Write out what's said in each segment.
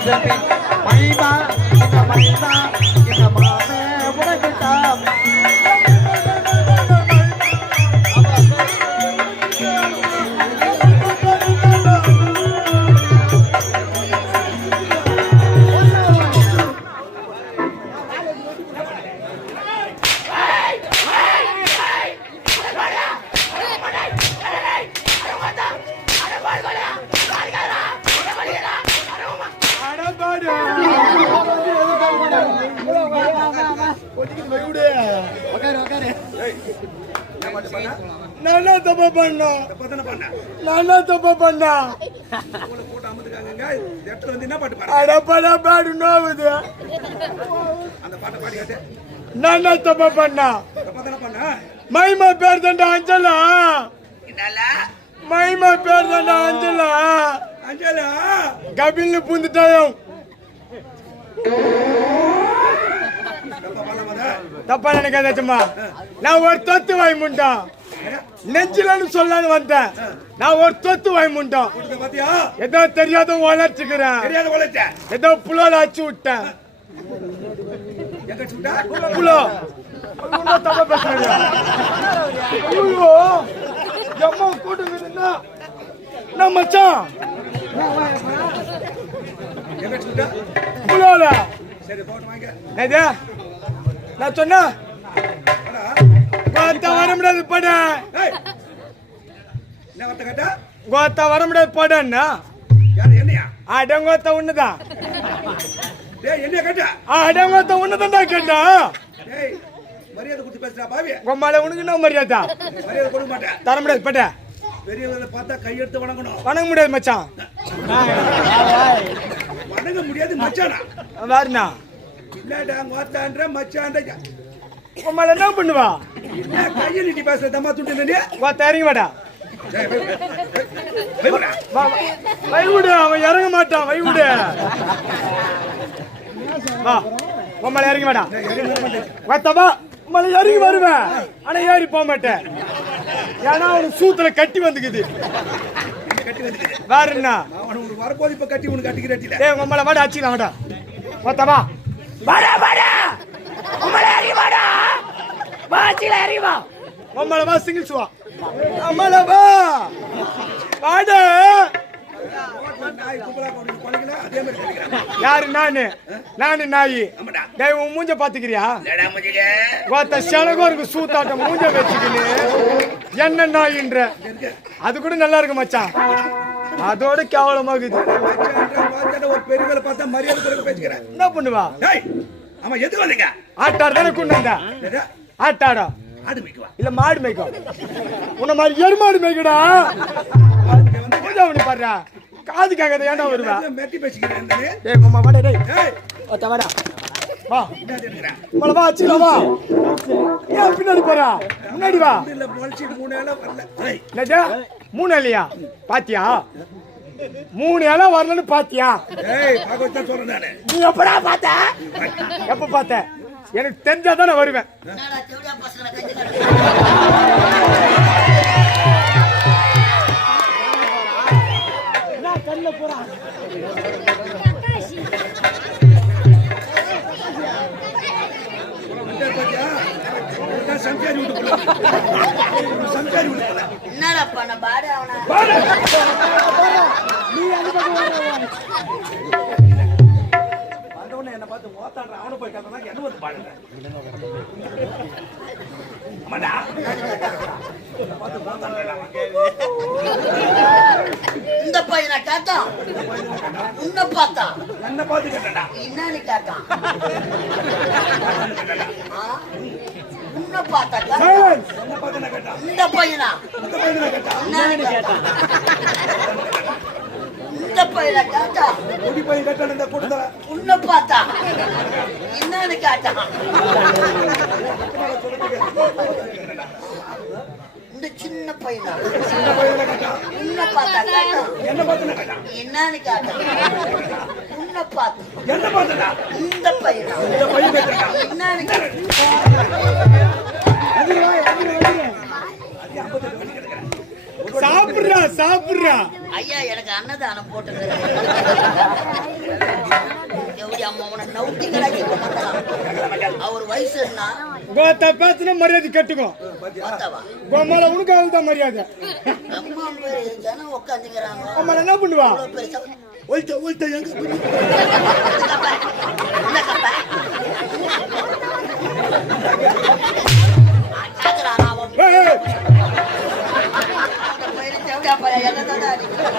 பேசவே மைனா நான் தப்பு பண்ணோம் நான் தப்பு பண்ணா? அடப்படா பாடு நோவுது நான் என்ன தப்பு பண்ணா? மைமா பேர் தண்டா அஞ்சலா? மைமா பேர் தண்டா அஞ்சலா? அஞ்சலா? கபில்னு பூந்துட்டாயும் தப்பா நினைக்காதாச்சுமா நான் ஒரு தொத்து வாய் முண்டான் நெஞ்சிலன்னு சொல்லலான்னு வந்தேன். நான் ஒரு தொத்து வாய் முண்டான் ஏதோ தெரியாத வளர்ச்சிக்கிறேன் ஏதோ புலோல அச்சு விட்டேன். புலோ. தப்பா பேசுறீங்க. ஐயோ, எம்மா கூட்டுக்குதுன்னா. என்ன மச்சான்? புலோல. என்னது? நான் சொன்னா? கோத்தா வர முடியாது பட. கோத்தா வர முடியாது படன்னா? அடங்கோத்த ஒண்ணுதான் அடங்கோத்த ஒண்ணுதான்டா கேட்டா? மரியாதை கொடுத்து பேசுறா பாவி. உம்மால உனக்கு என்ன மரியாதை? மரியாதை கொடுக்க மாட்டேன். தர முடியாது பட்ட பெரியவர்களை பார்த்தா கையெடுத்து வணங்கணும். வணங்க முடியாது மச்சான். வணங்க முடியாது மச்சானா? வேறுண்ணா இல்லடா வாத்தான்ற மச்சான்ற உம்மால என்ன பண்ணுவா என்ன கையை நீட்டி பேசுற தம்மா துண்டு வாடா வை. வை விடு அவன் இறங்க மாட்டான் வை விடு வா உம்மால இறங்கி வாடா வாத்தவா உம்மால இறங்கி வருவேன் ஆனா ஏறி போக மாட்டேன் ஏன்னா அவனுக்கு சூத்துல கட்டி வந்துக்குது அவன் உனக்கு வரப்போது இப்ப கட்டி உனக்கு கட்டிக்கிற கட்டில ஏய் உம்மால வாடா அச்சிக்கலாம் வாடா வாத்தவா வாடா வாடா. உம்மால இறங்கி வாடா. வா அச்சில இறங்கி வா. உம்மால வா சிங்கிள்ஸ் வா. அம்மால வா. வாடா. யாரு நானு? நானு நாயி. உன் மூஞ்ச பாத்துக்கிறியா? ஒருத்த செலகம் இருக்கு சூத்தாட்டம் மூஞ்ச வச்சுக்கின்னு. என்ன நாயின்ற? அது கூட நல்லா இருக்கு மச்சான். அதோட கேவலமாகுது ஒரு பெரியவரை பார்த்தா மரியாதை கொடுக்க பேசிக்கிறேன். என்ன பண்ணுவா? டேய் ஆமா எதுக்கு வந்தீங்க? ஆட்டாடு தானே கொண்டு வந்தா? ஏடா, ஆட்டாடா ஆடு மேய்க்குவா? இல்ல மாடு மேய்க்கும் உன்ன மாதிரி எருமாடு மேய்க்கடா? பூஜா பண்ணி பாடுறா. காது கேட்காத ஏன்டா வருவா? மெட்டி பேசிக்கிறேன். டேய் மாமா வாடா டேய். டேய் ஒருத்த வாடா. வா. என்ன எடுக்கிறேன்? உங்களை வா அச்சில வா. ஏன் பின்னாடி போறா? முன்னாடி வா. இல்ல மூணு வேளை வரல. மூணு இல்லையா பாத்தியா? மூணு இலை வரலன்னு பாத்தியா? டேய் பாக்க வச்சா சொல்றேன் நானு. நீ எப்படா பார்த்த? எப்ப பார்த்த? எனக்கு தெரிஞ்சாதான் நான் வருவேன் சம்சாரி விட்டு போல சம்சாரி விட்டு போல என்னடா பண்ண பாடு. அவனை வந்தவொடனே என்ன பார்த்து ஓத்தாடுற. அவனை போய் கத்தனா என்ன வந்து பாடுற? என்னை பார்த்து ஓத்தாடுறா இந்த பையனை கேட்டான். உன்னை பார்த்தான் என்ன பார்த்து கேட்டா என்னன்னு கேட்டான்? உன்னை. என்ன கேட்டா? இந்த பையனா? இந்த பையன் என்ன கேட்டா? என்னன்னு கேட்டான் இந்த பையனை கேட்டான் குடி பையன் இந்த கூட்டத்துல உன்னை பார்த்தா? என்னன்னு கேட்டான் இந்த சின்ன பையனா? இந்த பையன் கேட்டா? உன்னை பார்த்தா? என்ன பார்த்து என்ன கேட்டா? என்னன்னு கேட்டான் உன்னை பார்த்து? என்ன பார்த்துடா இந்த பையனா? இந்த பையன் கேட்டா என்னன்னு கேட்டான் சாப்பிடுறா சாப்பிடுறா. ஐயா எனக்கு அன்னதானம் போட்டுக்கிறேன் எங்கடா இப்ப மாட்டலாம் அவர் வயசு என்ன? கோத்த பேசின மரியாதை கட்டுக்கும் கோமால உனக்கு தான் மரியாதை. அம்மா உட்காந்துக்கிறாங்க அம்மா என்ன பண்ணுவா? அவ்வளவு பெருசா ஒழித்த ஒழித்த எங்க புடி? என்ன கப்ப கேக்குறான் அவன் ஏய், ஏய், அந்த பையனை தேவையா பையன் என்னதான் அடிக்கிறான்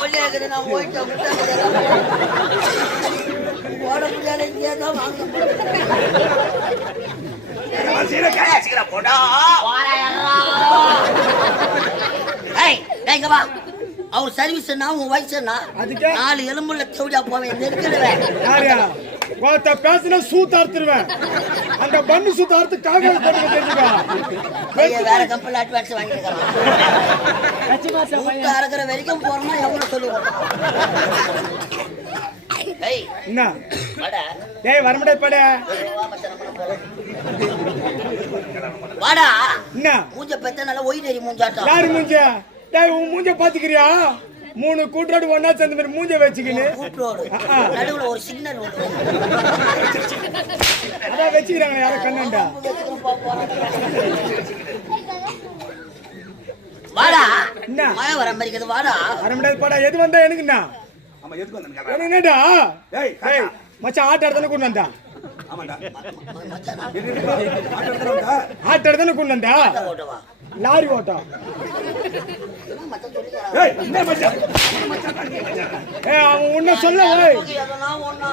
ஒல்லியா இருக்குது நான் போயிட்டு ஓட முடியாத இங்கே தான் வாங்க சீக்கிரம் போடா ஏய் டேய், இங்க வா அவர் சர்வீஸ் என்ன உன் வயசு என்ன? அதுக்கே? நாலு எலும்புல தேவடியா போவேன் நெருக்கிடுவேன். யாரியா கோத்த பேசின சூத்த அறுத்துருவேன். அந்த பண்ணு சூத்த அறுத்து காகல் போட்டு தெரிஞ்சுக்கா வேற கம்பெனில அட்வான்ஸ் வாங்கிட்டு இருக்கான் அறக்கிற வரைக்கும் போறோம்னா எவ்வளவு சொல்லுவோம்? என்ன? டேய் வரமுடா பட. வாடா. என்ன? மூஞ்ச பெத்த நல்லா ஒய் நெறி மூஞ்சாட்டம். யாரு மூஞ்ச? டேய் உன் மூஞ்ச பாத்துக்கிறியா? மூணு கூட்டோடு ஒன்னா சேர்ந்த மாதிரி மூஞ்ச வச்சுக்கின்னு. நடுவுல ஒரு சிக்னல் அதான் வச்சுக்கிறாங்க யாரும் கண்ணண்டா. வாடா. என்ன? மழை வர மாதிரி இருக்குது வாடா. வரமுடா பட எது வந்தா எனக்கு என்ன ஆமா எதுக்கு கேட்டா? எனக்கு என்னடா? ஏய், டேய் மச்சான் ஆட்ட இடத்துல கொண்டு வந்தா? இரு. ஆட்டோ வந்தா? இடத்துல கொண்டு வந்தா? லாரி ஓட்டம் அவன் உன்ன சொல்ல ஓய் நமக்கு எதனா ஒண்ணா.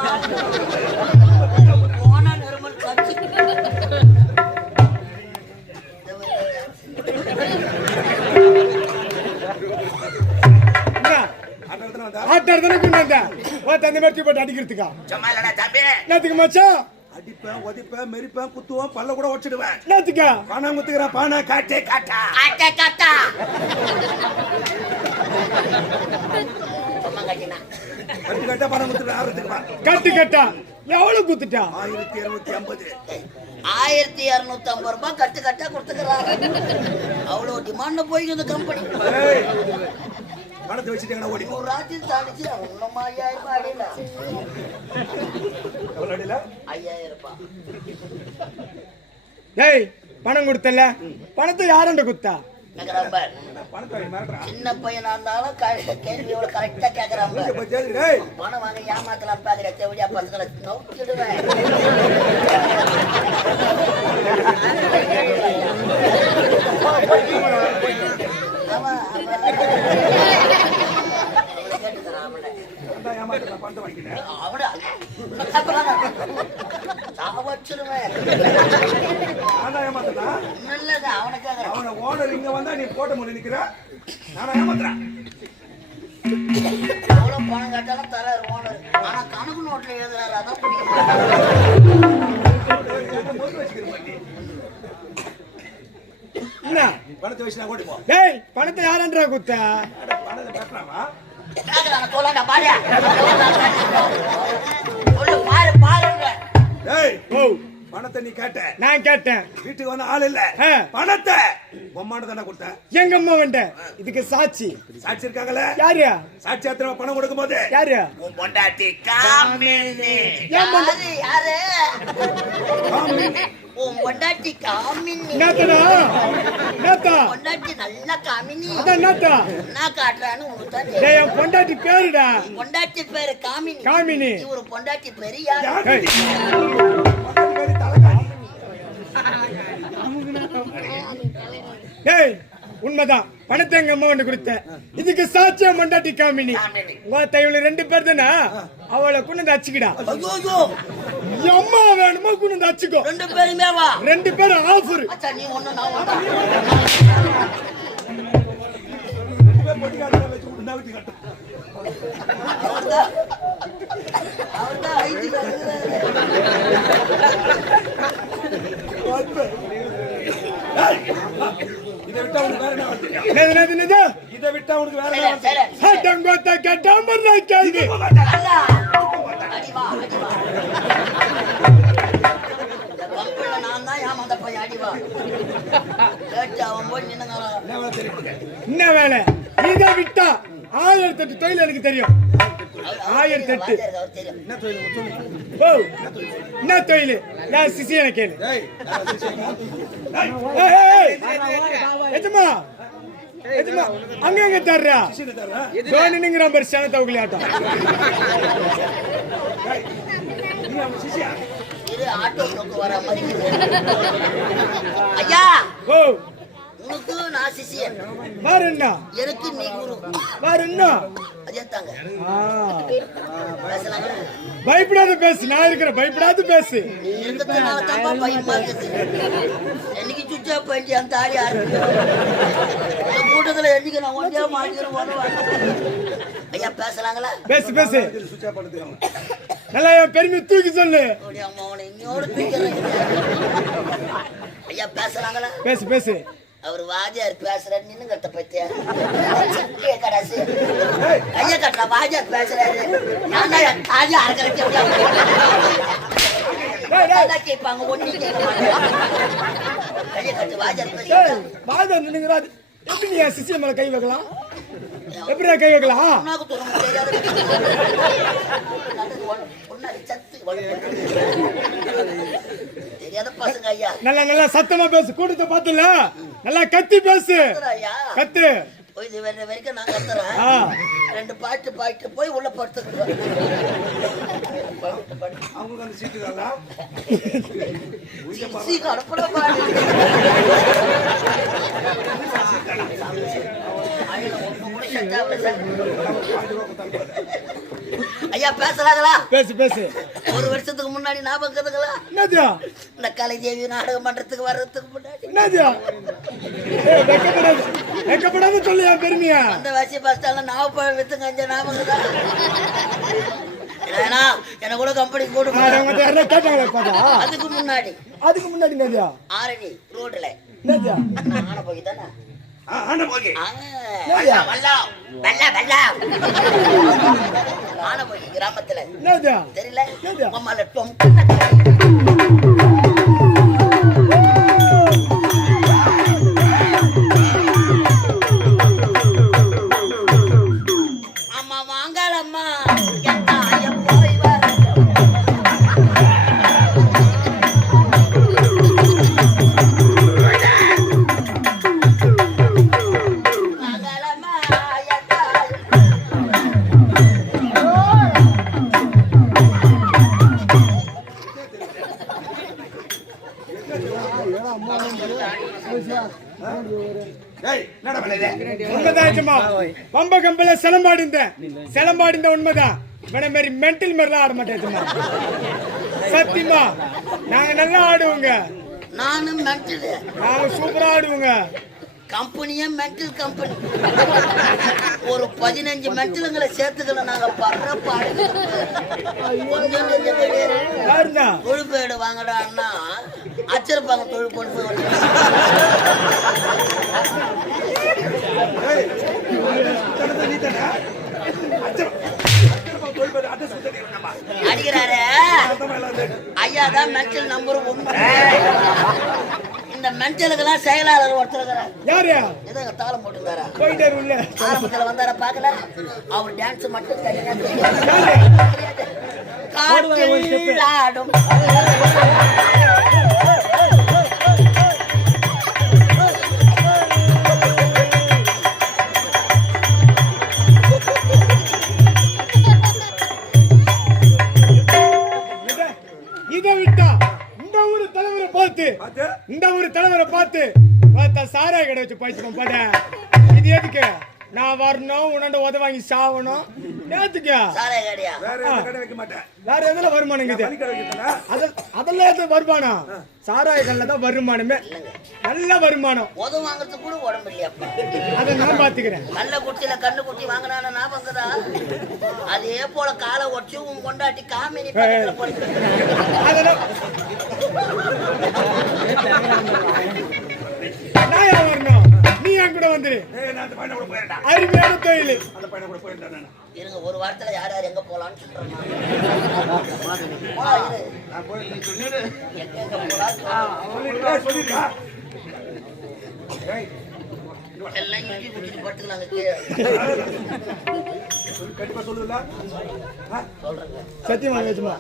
போனா நிருமல் காட்சி. என்ன ஆட்டோ எடுத்துட்டு வந்தா? ஆட்ட இடத்துல கொண்டு வந்தா ஓ தந்த மாதிரி போட்டு அடிக்கிறதுக்கா சும்மா இல்லடா தம்பி. என்னத்துக்கு மச்சான் அடிப்பேன் உதைப்பேன் மெரிப்பேன் குத்துவேன் பல்ல கூட உடைச்சிடுவேன். என்னத்துக்கா? பணம் குத்துக்கிறேன் பானை காட்டே காட்டா. காட்டா, காட்டா. கட்டு கட்டா பணம் குத்துட்டு வா கட்டு கட்டா. எவ்வளவு குத்துட்டா? ஆயிரத்தி இருநூத்தி ஐம்பது. ஆயிரத்தி இருநூத்தி ஐம்பது ரூபாய் கட்டு கட்டா கொடுத்துக்கிறாங்க அவ்வளவு டிமாண்ட்ல போய்க்குது கம்பெனி ஏய், பணத்தை வச்சுட்டீங்கன்னா ஓடி ஒரு ராத்திரி தாண்டிச்சு ஐயாயிரம் ரூபாய் அடியில எவ்வளோ அடியில? ஐயாயிரம் ரூபாய் ஏய் பணம் கொடுத்தல பணத்தை யாரண்ட குத்தா. சின்ன பையனா இருந்தாலும் க- கேள்வி எவ்வளவு கரெக்டா? டேய், பணம் வாங்க ஏமாத்தலாம் பாக்குற தேவடியா பசங்களை நோக்கிடுவேன். அவனை. அதான் ஏமாத்த நான் பணத்தை வாங்கிட்டேன். அவனை அப்புறம் சாவச்சிருவேன் நானா ஏமாத்தனா? அவனை ஓனர் இங்க வந்தா நீ போட்ட முடி நிக்கிற? நானா ஏமாத்துறேன்? எவ்வளவு பணம் கேட்டாலும் தராரு ஓனர். ஆனா கணக்கு நோட்ல எழுதுறாரு அதான் என்ன? பணத்தை வச்சு நான் ஓடி போ. டேய் பணத்தை யாரன்றா குத்தா? பணத்தை பேசுறாமா? சொல்லாண்டா பாடியா சொல்லு பாரு பாருங்க டேய் ஓ பணத்தை நீ கேட்ட. நான் கேட்டேன். வீட்டுக்கு வந்த ஆள் இல்ல. பணத்தை. பொம்மாண்டு தானே கொடுத்த எங்க அம்மா வண்ட இதுக்கு சாட்சி. சாட்சி இருக்காங்கல்ல யாரு? சாட்சி அத்தனை பணம் கொடுக்கும் போது யாரு? உன் பொண்டாட்டி காமினி. யாரு யாரு பொண்டாட்டி காமினி. என்னத்தடா? என்னத்தா? பொண்டாட்டி நல்ல காமினி. அதான் என்னத்தா? என்ன காட்டுறான்னு. டேய் என் பொண்டாட்டி பேருடா? பொண்டாட்டி பேரு காமினி. காமினி. இவரு பொண்டாட்டி பேரு யாரு? ஏய், உண்மைதான். பணத்தை எங்க அம்மா வந்து கொடுத்த? இதுக்கு சாட்சியா மண்டாட்டி காமினி. காமினி. உங்க இவளு ரெண்டு பேர் தானே? அவளை கொண்டு வந்து அச்சுக்கிடா அம்மா வேணுமா கொண்டு வந்து அச்சுக்கோ ரெண்டு பேருமே வா. ரெண்டு பேரும் ஆஃபர் அச்சா நீ ஒண்ணு நான் ஒண்ணு. இதை விட்டா உனக்கு வேற என்ன வருது இதை விட்டா உனக்கு வேற என்ன வருது கட்டாம கேள்வி என்ன வேலை? இதை விட்டா? ஆயிரத்தி எட்டு தொழில் எனக்கு தெரியும். ஆயிரத்தி எட்டு. அவர் தெரியும் என்ன தொழில்? சொல்லு. ஓ என்ன தொழில்? நான் சிசியனை கேளு. ஏய் நான் சிசியனா? ஏய், ஏய், ஏய், ஏய். எஜமா எஜமா அங்க எங்க தர்றா? தோனிங்கிற மாதிரி சனத்தை உங்களாட்டம் நீ அவன் சிசியா? இது ஆட்டோ நோக்கு வர மாதிரி ஐயா! ஓ உனக்கு நான் சிசியன் என்ன? எனக்கு நீ குரு. வேற என்ன? அதே தாங்க ஆ, பேசலாங்க பயப்படாத பேசு. நான் இருக்கிறேன் பயப்படாத பேசு. நீ இருக்கிறதுனால தான்ப்பா பயமா இருக்குது. என்னைக்கு சுச்சா போயிட்டு அந்த ஆரம்பிக்கும் இந்த கூட்டத்துல என்னைக்கு நான் ஒன்றே மாட்டிக்கிறேன் ஐயா பேசலாங்களா? பேசு பேசு. நல்லா என் பெருமை தூக்கி சொல்லு. ஐயா பேசலாங்களா? பேசு பேசு. அவர் வாஜியார் பேசுறாரு நின்னு கட்ட பத்தியா கடாசு. கைய கட்டுற வாஜியார் பேசுறாரு. நான் காஜா அரைக்கிறேன் கேட்பாங்க ஒண்ணு கைய கட்டு வாஜியார் பேசுறாரு வாதம் நின்னுங்கிறா. எப்படி நீ சிசிய மேல கை வைக்கலாம்? எப்படிடா கை வைக்கலாம்? நல்லா நல்லா சத்தமா பேசு கூட்டத்தை பார்த்துல. நல்லா கத்தி பேசு. ஐயா. கத்து. போய் இது வரைக்கும் நான் கத்துறேன். ரெண்டு பாட்டு பாட்டு போய் உள்ள படுத்துக்கிறேன் அவங்களுக்கு அந்த சீட்டு தரலாம் சீ கடப்பட பாடு. ஐயா பேசுறாங்களா? பேசு பேசு. ஒரு வருஷத்துக்கு முன்னாடி ஞாபகம் இருக்குதுங்களா? என்னதியா இந்த கலைதேவி நாடகம் பண்றதுக்கு வர்றதுக்கு முன்னாடி. என்னதியா ஏய், வெக்கப்படாத. வெக்கப்படாத சொல்லு என் பெருமையா. அந்த வசி பஸ் ஸ்டாண்ட்ல நாவப்பழம் வித்துங்க இந்த ஞாபகம் தான் ஏன்னா என்ன கூட கம்பெனி கூட்டு பாதா அதுக்கு முன்னாடி. அதுக்கு முன்னாடி ஆரணி ரோட்ல என்னதியா நான் ஆன போய் தானே? ஆ, ஆண்ட போகி வெள்ளம் ஆன போய் கிராமத்துல. தெரியல? மம்மால டொம் பம்ப கம்பல சிலம்பாடிந்தேன் சிலம்பாடிந்த உண்மைதான். இவனை மாரி மென்டல் மாதிரிலாம் ஆட மாட்டேன். சத்தியமா? நாங்க நல்லா ஆடுவோங்க. நானும் மென்டல். நாங்க சூப்பரா ஆடுவோங்க. கம்பெனியே மென்டல் கம்பெனி. ஒரு பதினஞ்சு மென்டலுங்களை சேர்த்துக்கல நாங்க படுற பாடு கொஞ்சம் கிடையாது யாருண்ணா தொழுப்பேடு வாங்கடான்னா அச்சிருப்பாங்க தொழில் கொண்டு போய். அடிக்கிறாரு. ஐயா தான் மென்டல் நம்பர் ஒண்ணு இந்த மென்டலுக்கெல்லாம் செயலாளர் ஒருத்தர் யாரு ஏதோ தாளம் போயிட்டாரு உள்ள. ஆரம்பத்துல வந்தார பாக்கல அவர் டான்ஸ் மட்டும் தெரியும். காற்றில் ஆடும் இந்த ஒரு தலைவரை பார்த்து பார்த்தா சாராய கடை வச்சு பழிச்சுக்கோ பாட இது எதுக்கு? நான் வரணும் உன்னண்ட உத வாங்கி சாவணும் நேத்துக்கு சாலை காடியா. வேற எந்த கடை வைக்க மாட்டேன். வேற எதுல அத- அதெல்லாம் எது வருமானம்? சாராய கல்ல தான் வருமானமே. நல்ல வருமானம். உதவு வாங்குறதுக்கு கூட உடம்பு இல்லையாப்பா அதை நான் பாத்துக்கிறேன். கல்ல குட்டியில கண்ணு குட்டி வாங்கினான ஞாபகம்தா அதே போல காலை ஒடிச்சு உன் கொண்டாட்டி காமினி அதெல்லாம் நான் வரணும்? என் கூட வந்துரு அருமையான தொழில் அந்த பையனை கூட போயிட்டேன் நான். இருங்க ஒரு வாரத்துல யார் யார் எங்க போலாம்னு சொல்றேன். எல்லாம் இஞ்சி குடிச்சிட்டு படுத்துக்கலாங்க கண்டிப்பா சொல்லுல சத்தியமா நிஜமா?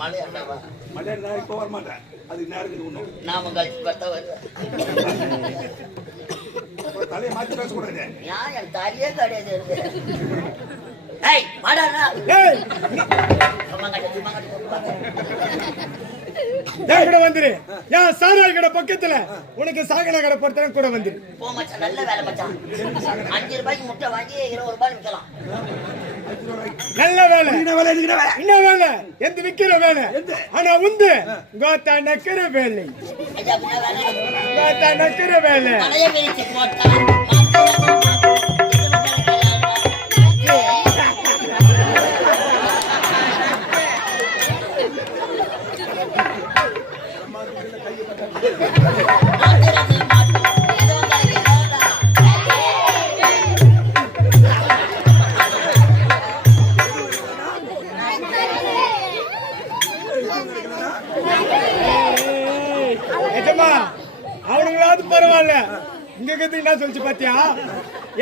மழை அண்ணாவா மலையாள நான் இப்போ வர மாட்டேன் அது நேரம் ஒண்ணும் நாம கழிச்சு பார்த்தா வருவேன். தலையை மாத்தி பேசக்கூடாது ஏன் என் தாலியே கிடையாது ஏய் வாடா சும்மா கட்டு, சும்மா கட்டு, கூட வந்துரு. ஏன் சாராய் கடை பக்கத்துல உனக்கு சாகன கடை பொறுத்தவரை கூட வந்துரு. போ மச்சான். நல்ல வேலை மச்சான். அஞ்சு ரூபாய்க்கு முட்டை வாங்கி இருபது ரூபாய் விற்கலாம் நல்ல வேலை. என்ன வேலை? என்ன எந்த விக்கிற வேலை? ஆனா உந்து கோத்தா நக்கிற வேலை. கோத்தா நக்கிற வேலை.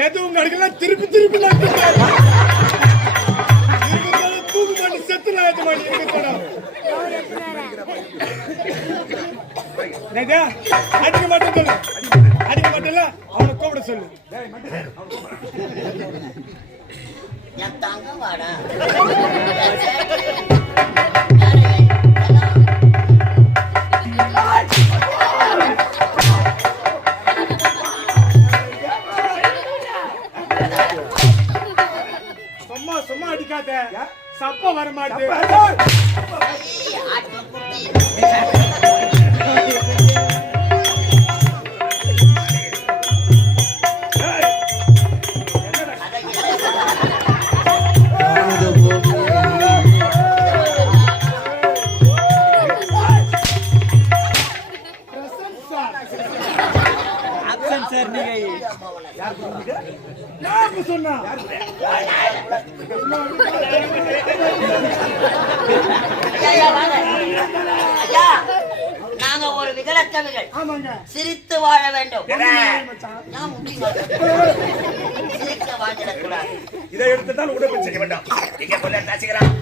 எது உங்க திருப்பி திருப்பி நட்டுட்டாரு. தூக்கு மாட்டி செத்து நான் மாட்டி அடிக்க மாட்டேன் சொல்லு. அடிக்க மாட்டேன்ல அவனை கூப்பிட சொல்லு. என் தங்க வாடா. சொன்னா? நாங்க ஒரு விகலத்தவிகள் சிரித்து வாழ வேண்டும். சிரிக்க வாழ்ந்துடக்கூடாது இதை எடுத்துதான் உடம்பு செய்ய வேண்டாம். இங்க கொள்ள தாசிக்கிறான்